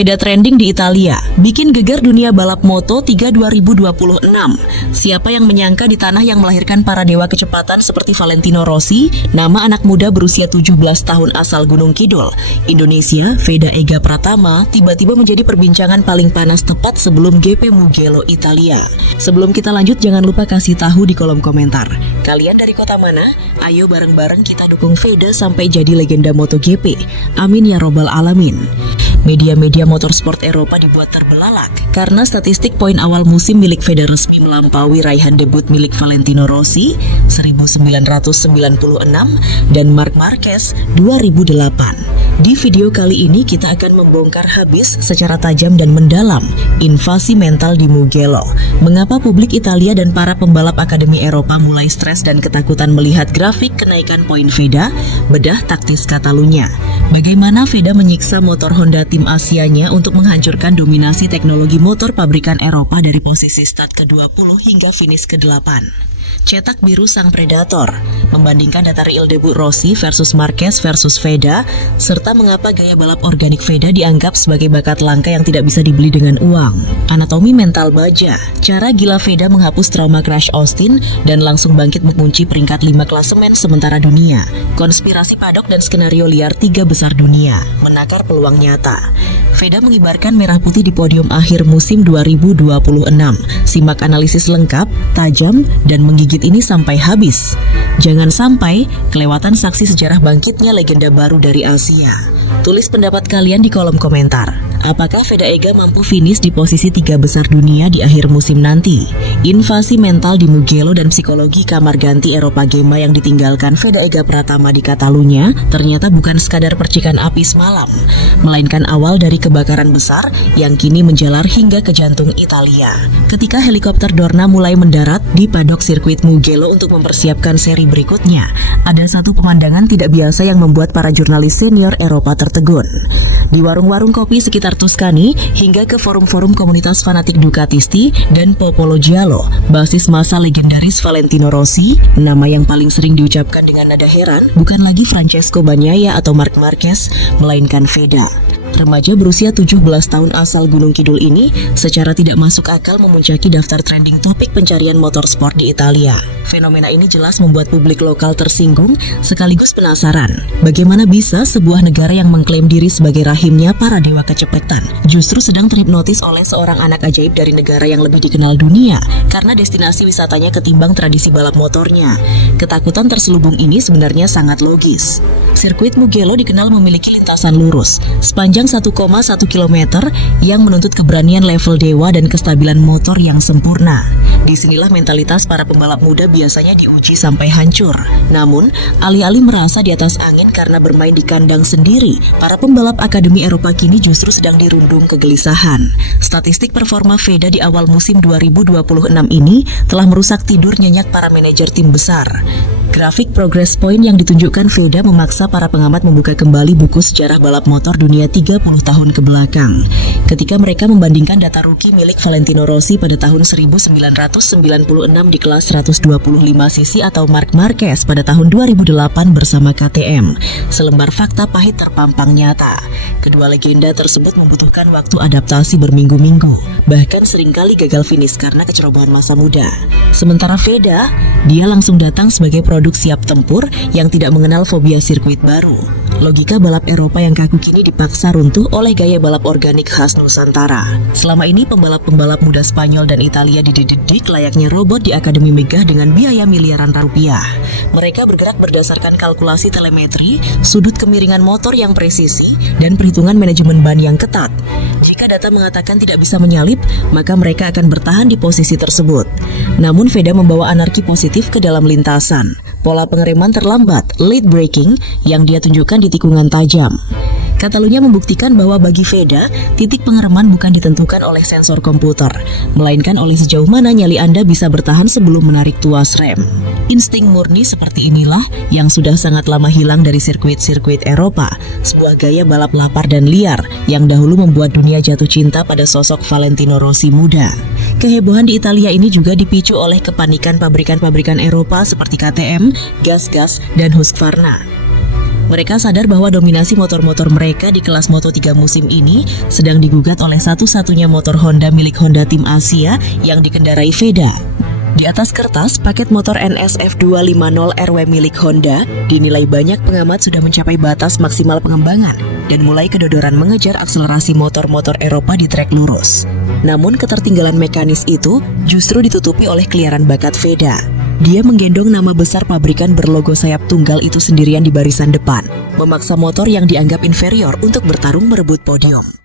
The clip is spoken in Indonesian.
Veda trending di Italia, bikin geger dunia balap Moto3 2026. Siapa yang menyangka di tanah yang melahirkan para dewa kecepatan seperti Valentino Rossi, nama anak muda berusia 17 tahun asal Gunung Kidul, Indonesia, Veda Ega Pratama, tiba-tiba menjadi perbincangan paling panas tepat sebelum GP Mugello Italia. Sebelum kita lanjut, jangan lupa kasih tahu di kolom komentar, kalian dari kota mana? Ayo bareng-bareng kita dukung Veda sampai jadi legenda MotoGP. Amin ya robbal alamin. Media-media motorsport Eropa dibuat terbelalak karena statistik poin awal musim milik Veda resmi melampaui raihan debut milik Valentino Rossi 1996 dan Marc Marquez 2008. Di video kali ini kita akan membongkar habis secara tajam dan mendalam invasi mental di Mugello. Mengapa publik Italia dan para pembalap Akademi Eropa mulai stres dan ketakutan melihat grafik kenaikan poin Veda? Bedah taktis Catalunya. Bagaimana Veda menyiksa motor Honda tim Asianya untuk menghancurkan dominasi teknologi motor pabrikan Eropa dari posisi start ke-20 hingga finish ke-8. Cetak biru sang predator, membandingkan data real debut Rossi versus Marquez versus Veda, serta mengapa gaya balap organik Veda dianggap sebagai bakat langka yang tidak bisa dibeli dengan uang. Anatomi mental baja, cara gila Veda menghapus trauma crash Austin dan langsung bangkit mengunci peringkat 5 klasemen sementara dunia. Konspirasi padok dan skenario liar 3 besar dunia, menakar peluang nyata. Veda mengibarkan merah putih di podium akhir musim 2026. Simak analisis lengkap, tajam, dan menggigit ini sampai habis. Jangan sampai kelewatan saksi sejarah bangkitnya legenda baru dari Asia. Tulis pendapat kalian di kolom komentar. Apakah Veda Ega mampu finish di posisi 3 besar dunia di akhir musim nanti? Invasi mental di Mugello dan psikologi kamar ganti Eropa Gema yang ditinggalkan Veda Ega Pratama di Catalunya ternyata bukan sekadar percikan api semalam, melainkan awal dari kebakaran besar yang kini menjalar hingga ke jantung Italia. Ketika helikopter Dorna mulai mendarat di padok sirkuit Mugello untuk mempersiapkan seri berikutnya, ada satu pemandangan tidak biasa yang membuat para jurnalis senior Eropa tertegun. Di warung-warung kopi sekitar Tuscany hingga ke forum-forum komunitas fanatik Ducatisti dan Popolo Giallo, basis masa legendaris Valentino Rossi, nama yang paling sering diucapkan dengan nada heran bukan lagi Francesco Bagnaia atau Marc Marquez, melainkan Veda. Remaja berusia 17 tahun asal Gunung Kidul ini secara tidak masuk akal memuncaki daftar trending topik pencarian motorsport di Italia. Fenomena ini jelas membuat publik lokal tersinggung sekaligus penasaran. Bagaimana bisa sebuah negara yang mengklaim diri sebagai rahimnya para dewa kecepatan justru sedang terhipnotis oleh seorang anak ajaib dari negara yang lebih dikenal dunia karena destinasi wisatanya ketimbang tradisi balap motornya. Ketakutan terselubung ini sebenarnya sangat logis. Sirkuit Mugello dikenal memiliki lintasan lurus sepanjang 1,1 km yang menuntut keberanian level dewa dan kestabilan motor yang sempurna. Disinilah mentalitas para pembalap muda biasanya diuji sampai hancur. Namun, alih-alih merasa di atas angin karena bermain di kandang sendiri, para pembalap Akademi Eropa kini justru sedang dirundung kegelisahan. Statistik performa Veda di awal musim 2026 ini telah merusak tidur nyenyak para manajer tim besar. Grafik progress point yang ditunjukkan Veda memaksa para pengamat membuka kembali buku sejarah balap motor dunia 30 tahun ke belakang. Ketika mereka membandingkan data rookie milik Valentino Rossi pada tahun 1996 di kelas 125cc atau Marc Marquez pada tahun 2008 bersama KTM, selembar fakta pahit terpampang nyata. Kedua legenda tersebut membutuhkan waktu adaptasi berminggu-minggu, bahkan seringkali gagal finish karena kecerobohan masa muda. Sementara Veda, dia langsung datang sebagai produk siap tempur yang tidak mengenal fobia sirkuit baru. Logika balap Eropa yang kaku kini dipaksa runtuh oleh gaya balap organik khas Nusantara. Selama ini pembalap-pembalap muda Spanyol dan Italia dididik layaknya robot di Akademi Megah dengan biaya miliaran rupiah. Mereka bergerak berdasarkan kalkulasi telemetri, sudut kemiringan motor yang presisi, dan perhitungan manajemen ban yang ketat. Jika data mengatakan tidak bisa menyalip, maka mereka akan bertahan di posisi tersebut. Namun Veda membawa anarki positif ke dalam lintasan. Pola pengereman terlambat, late braking, yang dia tunjukkan di tikungan tajam. Catalunya membuktikan bahwa bagi Veda, titik pengereman bukan ditentukan oleh sensor komputer, melainkan oleh sejauh mana nyali Anda bisa bertahan sebelum menarik tuas rem. Insting murni seperti inilah yang sudah sangat lama hilang dari sirkuit-sirkuit Eropa, sebuah gaya balap lapar dan liar yang dahulu membuat dunia jatuh cinta pada sosok Valentino Rossi muda. Kehebohan di Italia ini juga dipicu oleh kepanikan pabrikan-pabrikan Eropa seperti KTM, GasGas, dan Husqvarna. Mereka sadar bahwa dominasi motor-motor mereka di kelas Moto3 musim ini sedang digugat oleh satu-satunya motor Honda milik Honda Tim Asia yang dikendarai Veda. Di atas kertas, paket motor NSF 250 RW milik Honda dinilai banyak pengamat sudah mencapai batas maksimal pengembangan dan mulai kedodoran mengejar akselerasi motor-motor Eropa di trek lurus. Namun ketertinggalan mekanis itu justru ditutupi oleh keliaran bakat Veda. Dia menggendong nama besar pabrikan berlogo sayap tunggal itu sendirian di barisan depan, memaksa motor yang dianggap inferior untuk bertarung merebut podium.